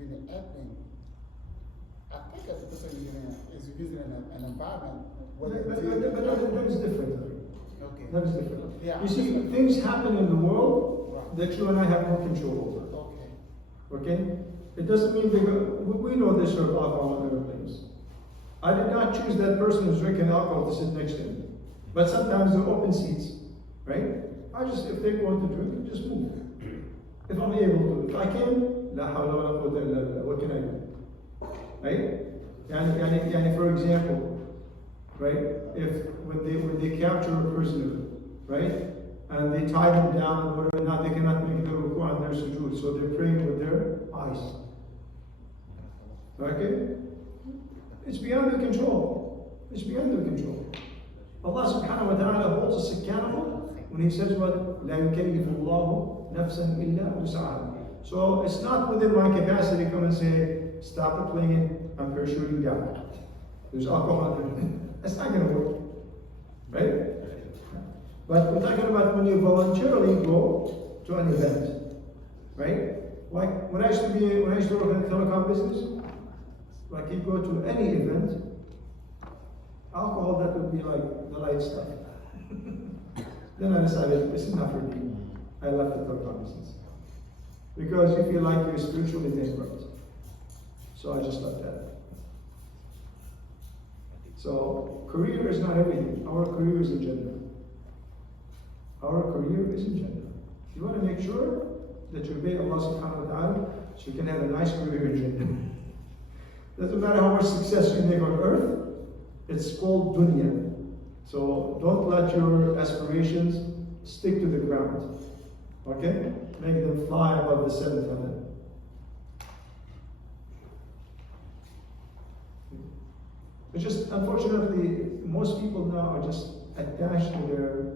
in an airplane, I think that the person is using an environment where they But deal with that is different. Okay. That is different. Yeah. You see, things happen in the world that you and I have no control over. Okay. Okay? It doesn't mean we know they serve alcohol on airplanes. I did not choose that person who's drinking alcohol to sit next to me. But sometimes they're open seats, right? If they want to drink, I just move. If I'm able to. If I can, la hawla wa la quwwata illa billah. What can I do? Right? Yani, for example, right? When they capture a prisoner, right? And they tie them down and whatever, now they cannot make the ruku on their sujood, so they're praying with their eyes. Okay? It's beyond their control. It's beyond their control. Allah subhanahu wa ta'ala holds us accountable when He says what? لا يكلف الله نفسا إلا وسعها. So it's not within my capacity to come and say, stop the plane, I'm parachuting down. There's alcohol in there. That's not going to work. Right? But we're talking about when you voluntarily go to an event. Right? Like when I used to work in the telecom business, like you go to any event, alcohol, that would be like the light stuff. Then I decided, this is not for me. I left the telecom business. Because you feel like you're spiritually bankrupt. So I just left that. So career is not everything. Our career is in Jannah. Our career is in Jannah. You want to make sure that you obey Allah subhanahu wa ta'ala so you can have a nice career in Jannah. Doesn't matter how much success you make on earth, it's called dunya. So don't let your aspirations stick to the ground. Okay? Make them fly above the seventh heaven. It's just, unfortunately, most people now are just attached to their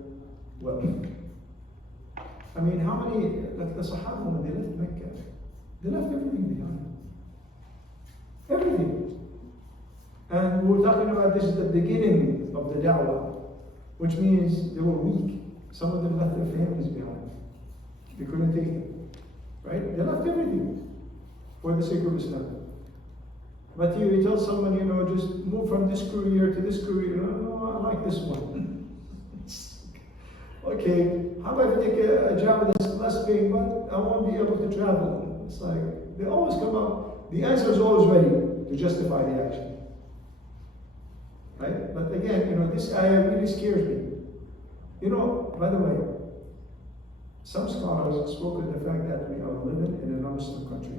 wealth. I mean, how many, like the Sahaba, when they left Mecca, they left everything behind. Everything. And we're talking about this is the beginning of the da'wah, which means they were weak. Some of them left their families behind. They couldn't take them. Right? They left everything for the sake of Islam. But you tell someone, you know, just move from this career to this career. No, I like this one. Okay, how about if I take a job that's less paying, but I won't be able to travel? It's like, they always come up, the answer is always ready to justify the action. Right? But again, you know, this ayah really scares me. You know, by the way, some scholars spoke of the fact that we are living in a non-Muslim country.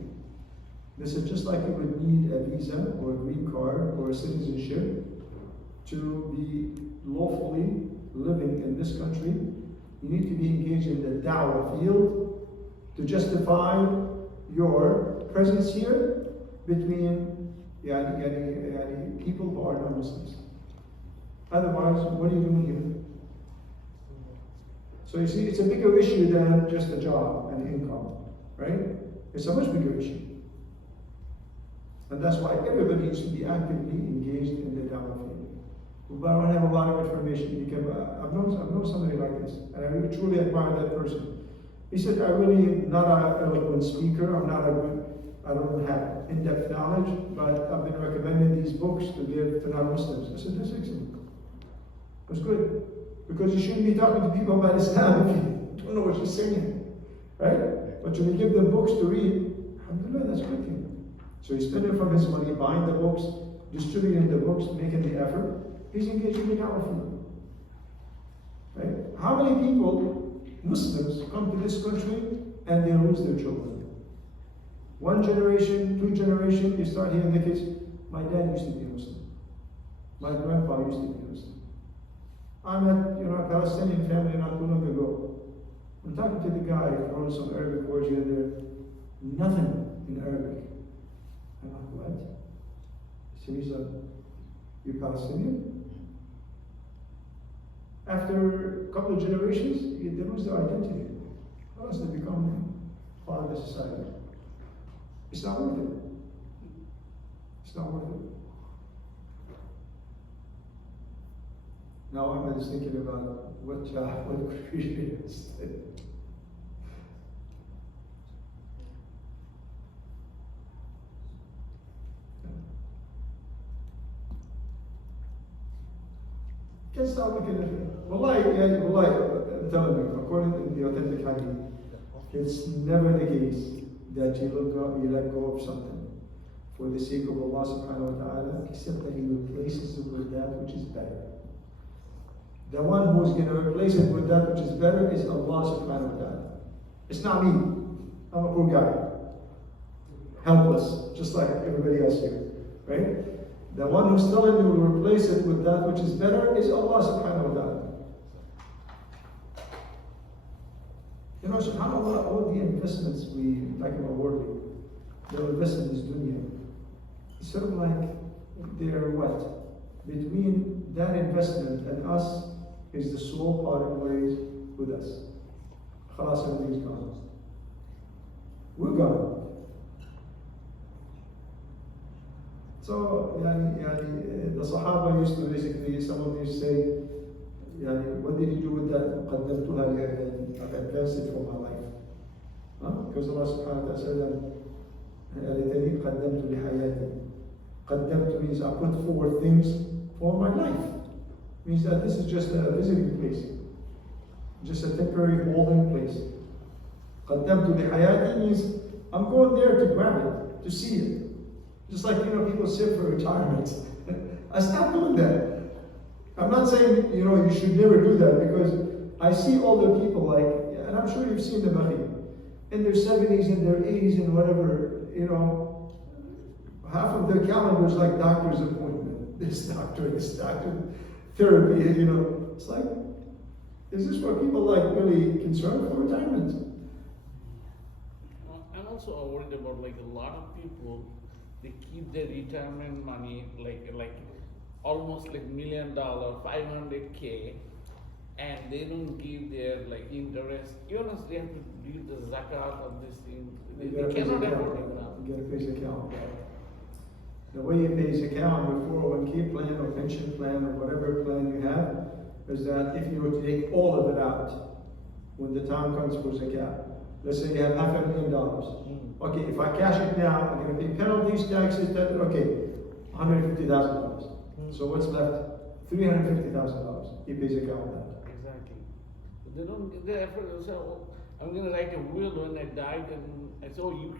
This is just like you would need a visa or a green card or a citizenship to be lawfully living in this country. You need to be engaged in the da'wah field to justify your presence here between people who are non-Muslims. Otherwise, what are you doing here? So you see, it's a bigger issue than just a job and income, right? It's a much bigger issue. And that's why everybody needs to be actively engaged in the da'wah field. But I don't have a lot of information. I've known somebody like this, and I really truly admire that person. He said, I really am not an eloquent speaker, I don't have in-depth knowledge, but I've been recommending these books to give to non-Muslims. I said, that's excellent. That's good. Because you shouldn't be talking to people about Islam if you don't know what you're saying. Right? But when you give them books to read, alhamdulillah, that's a good thing. So he's spending from his money, buying the books, distributing the books, making the effort. He's engaging in our field. Right? How many people, Muslims, come to this country and they lose their children? One generation, two generations, you start hearing the kids, my dad used to be Muslim. My grandpa used to be Muslim. I met, a Palestinian family not too long ago. I'm talking to the guy, throwing some Arabic words here and there. Nothing in Arabic. I'm like, what? So he's like, you Palestinian? After a couple of generations, they lose their identity. Or else they become part of the society. It's not worth it. It's not worth it. Now I'm just thinking about what job, what career is. Can't stop looking at it. Wallahi, I'm telling you, according to the authentic hadith, it's never the case that you let go of something for the sake of Allah subhanahu wa ta'ala, except that He replaces it with that which is better. The one who is going to replace it with that which is better is Allah subhanahu wa ta'ala. It's not me. I'm a poor guy. Helpless, just like everybody else here. Right? The one who's telling you to replace it with that which is better is Allah subhanahu wa ta'ala. SubhanAllah, all the investments we talk about worldly, the investment is dunya. It's sort of like they're what? Between that investment and us is the soul parted ways with us. Khalas, everything's gone. We're gone. So, the Sahaba used to basically, some of them used to say, what did you do with that? قدمتها لحياتي. I advanced it for my life. Because Allah subhanahu wa ta'ala said, ليتني قدمت لحياتي. قدمت means I put forward things for my life. Means that this is just a visiting place. Just a temporary holding place. قدمت لحياتي means I'm going there to grab it, to see it. Just like, people sit for retirement. I stopped doing that. I'm not saying, you should never do that, because I see older people and I'm sure you've seen them, in their 70s and their 80s and whatever, you know, half of their calendar is like doctor's appointment. This doctor, therapy, you know. It's like, is this what people like really concerned for retirement? I'm also worried about like a lot of people, they keep their retirement money like almost like $1 million, 500K, and they don't give their like interest. You know, they have to give the zakat of this thing. They cannot afford it now. You get a basic account. The way you pay account with 401k plan or pension plan or whatever plan you have is that if you were to take all of it out when the time comes for zakat, let's say you have $500,000. Okay, if I cash it now, I'm going to pay penalties, taxes, okay, $150,000. So what's left? $350,000. He pays account with that. Exactly. They don't give their effort. They say, oh, I'm going to write a will when I died, and I said, oh, you.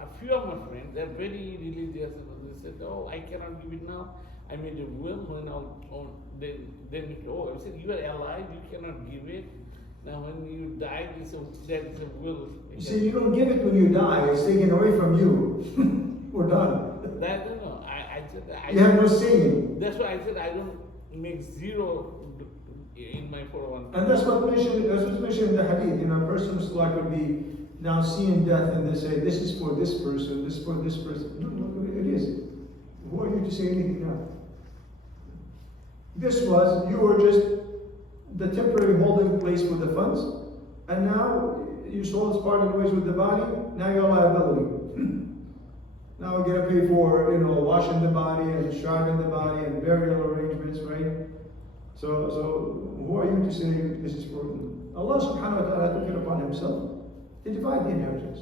A few of my friends, they're very religious, and they said, oh, I cannot give it now. I made a will when then oh, I said, you are alive, you cannot give it. Now when you die, that is a will. You see, you don't give it when you die, it's taken away from you. We're done. That, no, I said, You have no saying. That's why I said I don't make zero in my 401. And that's what's mentioned in the hadith. You know, a person's life would be now seeing death and they say, this is for this person, this is for this person. No, it is. Who are you to say anything now? This was, you were just the temporary holding place for the funds, and now your soul is parting ways with the body, now you're a liability. Now we're going to pay for, you know, washing the body and shrouding the body and burial arrangements, right? So who are you to say this is for them? Allah subhanahu wa ta'ala took it upon himself to divide the inheritance.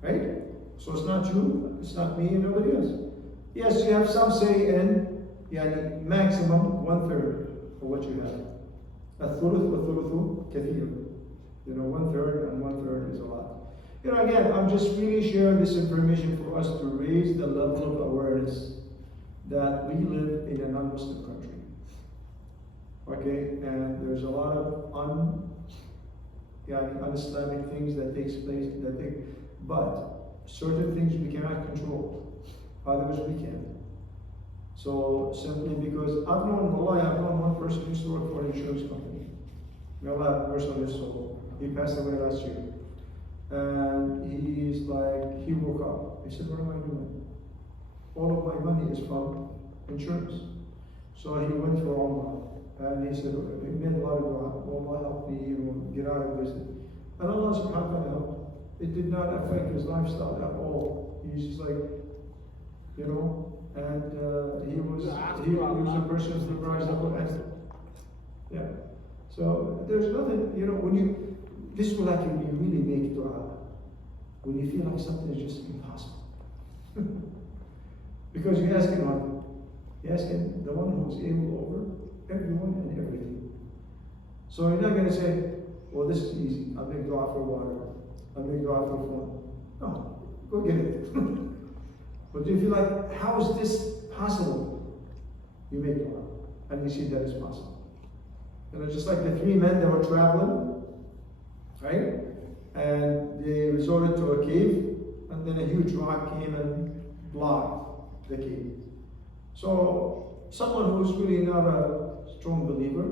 Right? So it's not you, it's not me, and nobody else. Yes, you have some say in maximum 1/3 of what you have. الثلث والثلث كثير. You know, 1/3 and 1/3 is a lot. You know, again, I'm just really sharing this information for us to raise the level of awareness that we live in a non-Muslim country. Okay, and there's a lot of un-Islamic things that takes place, but certain things we cannot control, others we can. So simply because I've known one person who used to work for an insurance company. May Allah have mercy on his soul. He passed away last year. And he woke up. He said, what am I doing? All of my money is from insurance. So he went for Umrah. And he said, he made a lot of dua. Allah help me, get out of this. And Allah subhanahu wa ta'ala helped. It did not affect his lifestyle at all. He's just like, you know, and he was a person who surprised up with. Yeah. So there's nothing, you know, this is like when you really make dua, when you feel like something is just impossible. Because you're asking one, you're asking the one who's able over everyone and everything. So you're not going to say, well, this is easy. I'll make dua for water. I'll make dua for phone. No, go get it. But do you feel like, how is this possible? You make dua, and you see that it's possible. You know, just like the 3 men that were traveling, right? And they resorted to a cave, and then a huge rock came and blocked the cave. So someone who's really not a strong believer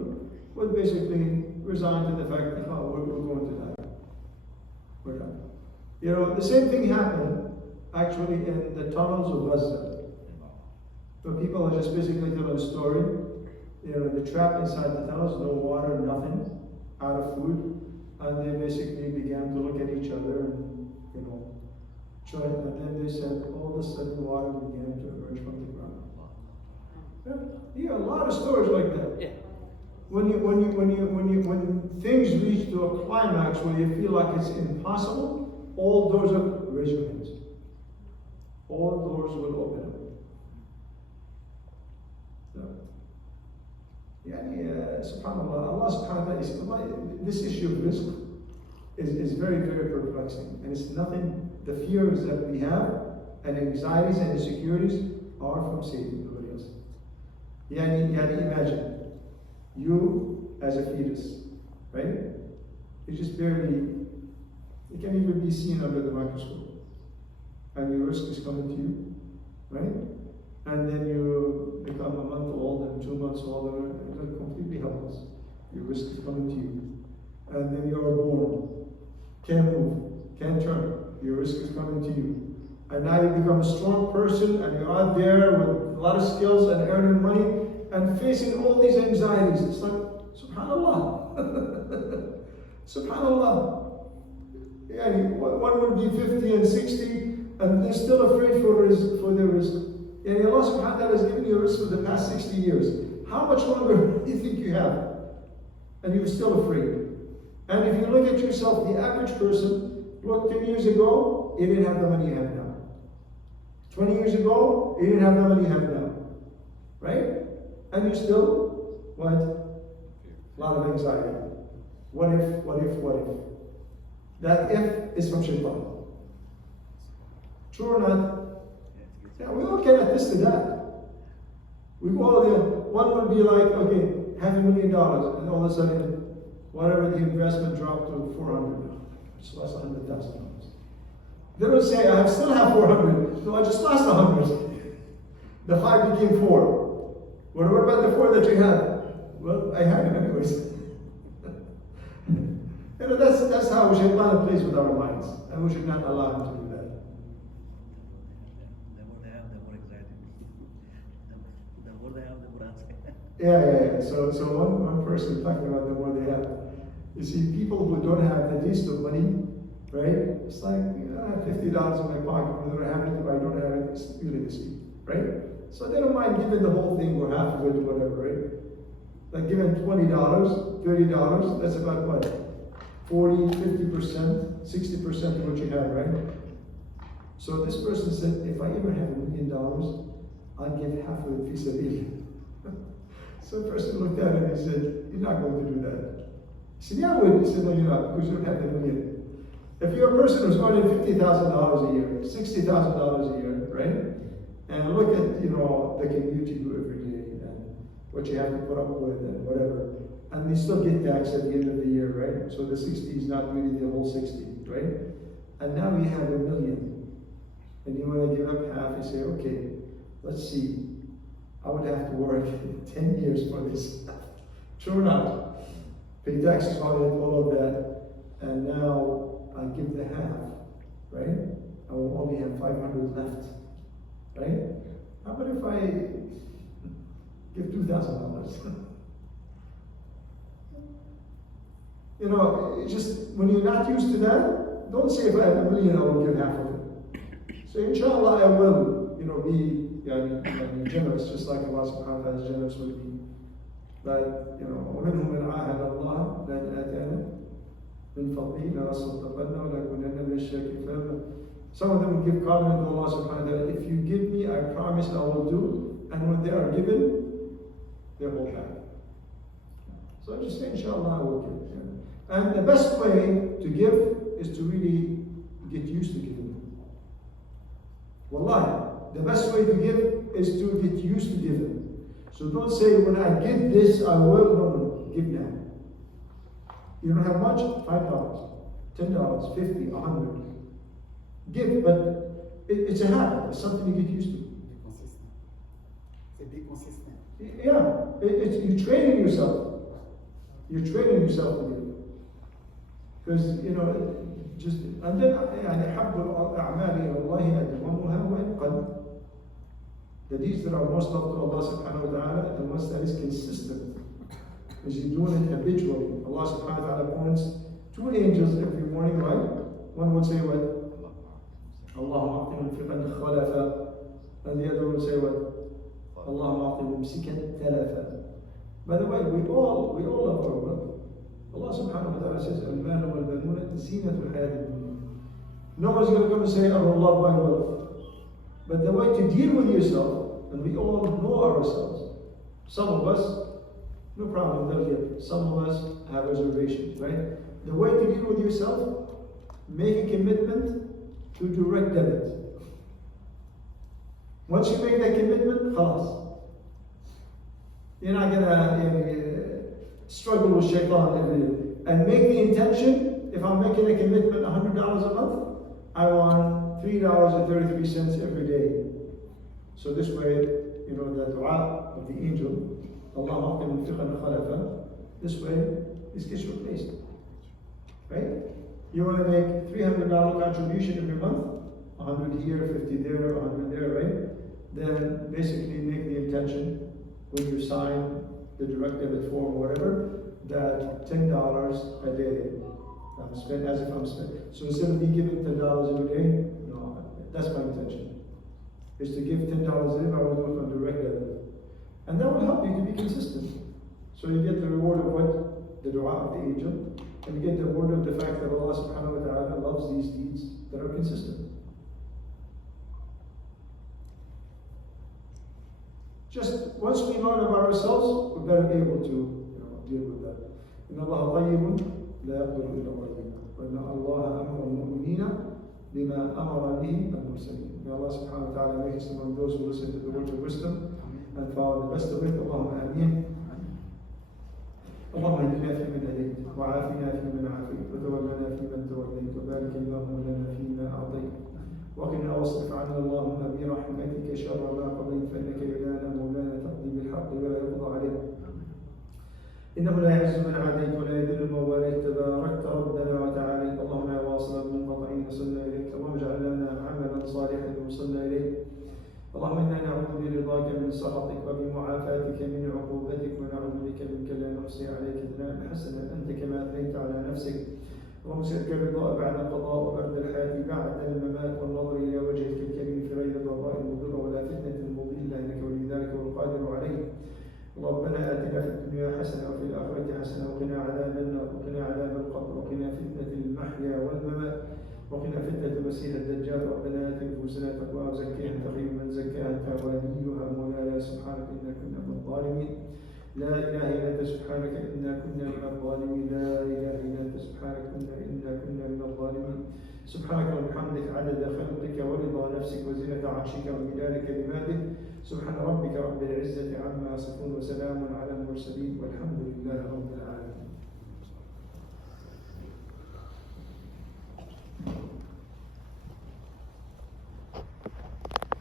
would basically resign to the fact that, oh, we're going to die. We're done. You know, the same thing happened actually in the tunnels of Gaza. So people are just basically telling a story. You know, they're trapped inside the tunnels, no water, nothing, out of food. And they basically began to look at each other and, you know, try. And then they said, all of a sudden water began to emerge from the ground. Yeah, a lot of stories like that. Yeah. When things reach to a climax where you feel like it's impossible, all doors are, raise your hands. All doors will open up. SubhanAllah, Allah subhanahu wa ta'ala, this issue of risk is very, very perplexing. And it's nothing, the fears that we have, and anxieties and insecurities are from Satan, nobody else. Imagine, you as a fetus, right? You're just barely it can even be seen under the microscope. And your risk is coming to you, right? And then you become a month old and 2 months old and you're completely helpless. Your risk is coming to you. And then you are born, can't move, can't turn. Your risk is coming to you. And now you become a strong person and you're out there with a lot of skills and earning money and facing all these anxieties. It's like, subhanAllah. Subhanallah. Yeah, one would be 50 and 60 and they're still afraid for their risk. And Allah subhanahu wa ta'ala has given you a risk for the past 60 years. How much longer do you think you have? And you're still afraid. And if you look at yourself, the average person, look, 10 years ago, he didn't have the money you have now. 20 years ago, he didn't have the money you have now. Right? And you still, what? A lot of anxiety. What if, what if, what if? That if is from shaitan. True or not? Yeah, we all can attest to that. We all, one would be like, okay, $500,000, and all of a sudden, whatever the investment dropped to 400, it's lost $100,000. They don't say, I still have 400. No, I just lost 100. The 5 became 4. What about the 4 that you had? Well, I had it anyways. That's how Shaitan plays with our minds, and we should not allow him to do that. The more they have, the more anxiety. The more they have, the more anxiety. Yeah. So one person talking about the more they have. You see, people who don't have the least of money, right? It's like, I have $50 in my pocket, whether I have it or I don't have it, it's really the same, right? So they don't mind giving the whole thing or half of it or whatever, right? Like giving $20, $30, that's about what? 40, 50%, 60% of what you have, right? So this person said, if I ever have $1 million, I'll give half of it fi sabilillah. So the person looked at him and he said, you're not going to do that. He said, yeah, I would. He said, no, you're not, because you don't have the million. If you're a person who's earning $50,000 a year, $60,000 a year, right? And look at, the commute you do every day and what you have to put up with and whatever. And they still get taxed at the end of the year, right? So the 60 is not really the whole 60, right? And now you have $1 million. And you want to give up half, you say, okay, let's see. I would have to work 10 years for this. True or not? Pay taxes on it, all of that. And now I give the half, right? I will only have 500 left, right? How about if I give $2,000? Just when you're not used to that, don't say if I have $1 million, I will give half of it. So inshallah, I will, be generous, just like Allah subhanahu wa ta'ala is generous with me. But, وَمِنْهُمْ مَنْ عَاهَدَ اللَّهَ لَنْ آتَانَا مِنْ فَضْلِهِ لَنَصَّدَّقَنَّ وَلَنَكُونَنَّ مِنَ الشَّاكِرِينَ. Some of them will give covenant to Allah subhanahu wa ta'ala. If you give me, I promise I will do. And when they are given, they hold back. So just say, inshallah, I will give. And the best way to give is to really get used to giving. Wallahi, the best way to give is to get used to giving. So don't say, when I get this, I will. No, give now. You don't have much? $5, $10, 50, 100. Give, but it's a habit. It's something you get used to. Be consistent. Yeah, you're training yourself. You're training yourself to give. Because, just, and then, أحب الأعمال إلى الله أدومها وإن قل. The deeds that are most loved to Allah subhanahu wa ta'ala, the ones that is consistent. Because you're doing it habitually. Allah subhanahu wa ta'ala appoints 2 angels every morning, right? One would say what? Allahumma a'ti munfiqan khalafa. And the other would say what? Allahumma a'ti mumsikan talafa. By the way, we all love our wealth. Allah subhanahu wa ta'ala says, Al-Malu wal-Banuna zinatul hayat ad-dunya. No one's going to come and say, I will love my wealth. But the way to deal with yourself, and we all know ourselves. Some of us, no problem, they'll give. Some of us have reservations, right? The way to deal with yourself, make a commitment to direct debit. Once you make that commitment, khalas. You're not going to struggle with shaitan every day. And make the intention if I'm making a commitment $100 a month, I want $3.33 every day. So this way, you know, the dua of the angel, Allah munfiqan khalafa, this way, this gets replaced. Right? You want to make $300 contribution every month, 100 here, 50 there, 100 there, right? Then basically make the intention when you sign the direct debit form or whatever, that $10 a day I'm spent as if I'm spent. So instead of me giving $10 every day, no, that's my intention. Is to give $10 a day, I will do it on direct debit. And that will help you to be consistent. So you get the reward of what? The dua of the angel. And you get the reward of the fact that Allah subhanahu wa ta'ala loves these deeds that are consistent. Just once we learn about ourselves, we're better able to, you know, deal with that. إن الله طيب لا يقبل إلا طيبا وإن الله أمر المؤمنين بما أمر به المرسلين. May Allah subhanahu wa ta'ala make us among those who listen to the words of wisdom and follow the best of it. Allahumma ameen. اللهم اهدنا فيمن هديت وعافنا فيمن عافيت وتولنا فيمن توليت وبارك اللهم لنا فيما أعطيت وقنا واصرف عنا اللهم برحمتك شر ما قضيت فإنك إلهنا مولانا تقضي بالحق ولا يقضى عليك إنه لا يعز من عاديت ولا يذل من واليت تباركت ربنا وتعاليت اللهم يا واصل المنقطعين صلنا إليك اللهم اجعل لنا عملا صالحا وصلنا إليك اللهم إنا نعوذ برضاك من سخطك وبمعافاتك من عقوبتك ونعوذ بك منك لا نحصي عليك ثناء حسنا أنت كما أثنيت على نفسك اللهم اسألك الرضا بعد القضاء وبرد الحياة بعد الممات والنظر إلى وجهك الكريم في غير ضراء مضرة ولا فتنة مضلة إنك ولي ذلك والقادر عليه ربنا آتنا في الدنيا حسنة وفي الآخرة حسنة وقنا عذاب النار وقنا عذاب القبر وقنا فتنة المحيا والممات وقنا فتنة المسيح الدجال ربنا آت نفوسنا تقواها وزكيها أنت خير من زكاها أنت وليها مولانا سبحانك إنا كنا من الظالمين لا إله إلا أنت سبحانك إنا كنا من الظالمين لا إله إلا أنت سبحانك إنا كنا من الظالمين سبحانك وبحمدك عدد خلقك ورضا نفسك وزنة عرشك ومداد كلماتك سبحان ربك رب العزة عما يصفون وسلام على المرسلين والحمد لله رب العالمين.